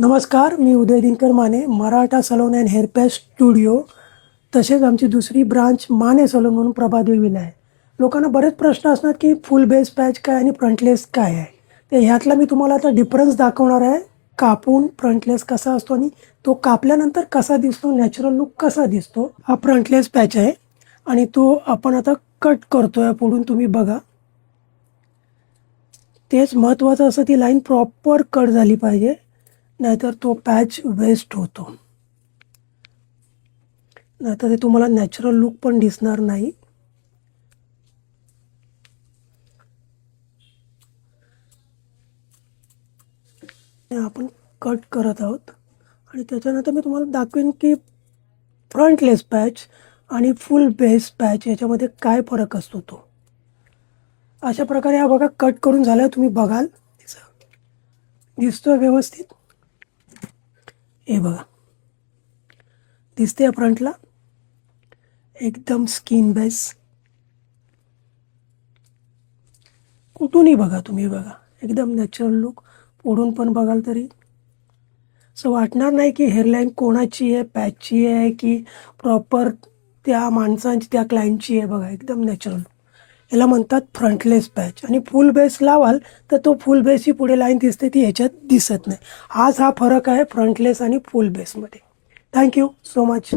नमस्कार, मी Uday Dinkar Mane, Maratha salon and hair patch studio. तसेच आमची दुसरी ब्रांच माने सलोन म्हणून प्रभात वेवीला आहे. लोकांना बरेच प्रश्न असतात की फुल बेस पॅच काय आणि फ्रंटलेस काय आहे. तर ह्यातला मी तुम्हाला आता डिफरन्स दाखवणार आहे. कापून फ्रंटलेस कसा असतो आणि तो कापल्यानंतर कसा दिसतो, नॅचरल लुक कसा दिसतो. हा फ्रंटलेस पॅच आहे आणि तो आपण आता कट करतोय पुढून, तुम्ही बघा. तेच महत्त्वाचं असं, ती लाईन प्रॉपर कट झाली पाहिजे, नाहीतर तो पॅच वेस्ट होतो. नाहीतर ते तुम्हाला नॅचरल लुक पण दिसणार नाही. आपण कट करत आहोत आणि त्याच्यानंतर मी तुम्हाला दाखवेन की फ्रंटलेस पॅच आणि फुल बेस पॅच याच्यामध्ये काय फरक असतो तो. अशा प्रकारे हा बघा कट करून झाला, तुम्ही बघाल दिसतोय व्यवस्थित. हे बघा, दिसते फ्रंटला एकदम स्किन बेस. कुठूनही बघा, तुम्ही बघा एकदम नॅचरल लुक. पुढून पण बघाल तरी असं वाटणार नाही की हेअरलाईन कोणाची आहे, पॅचची आहे की प्रॉपर त्या माणसांची, त्या क्लायंटची आहे. बघा एकदम नॅचरल. याला म्हणतात फ्रंटलेस पॅच. आणि फुल बेस लावाल तर तो फुल बेसची पुढे लाईन दिसते, ती ह्याच्यात दिसत नाही. हाच हा फरक आहे फ्रंटलेस आणि फुल बेसमध्ये. Thank you so much.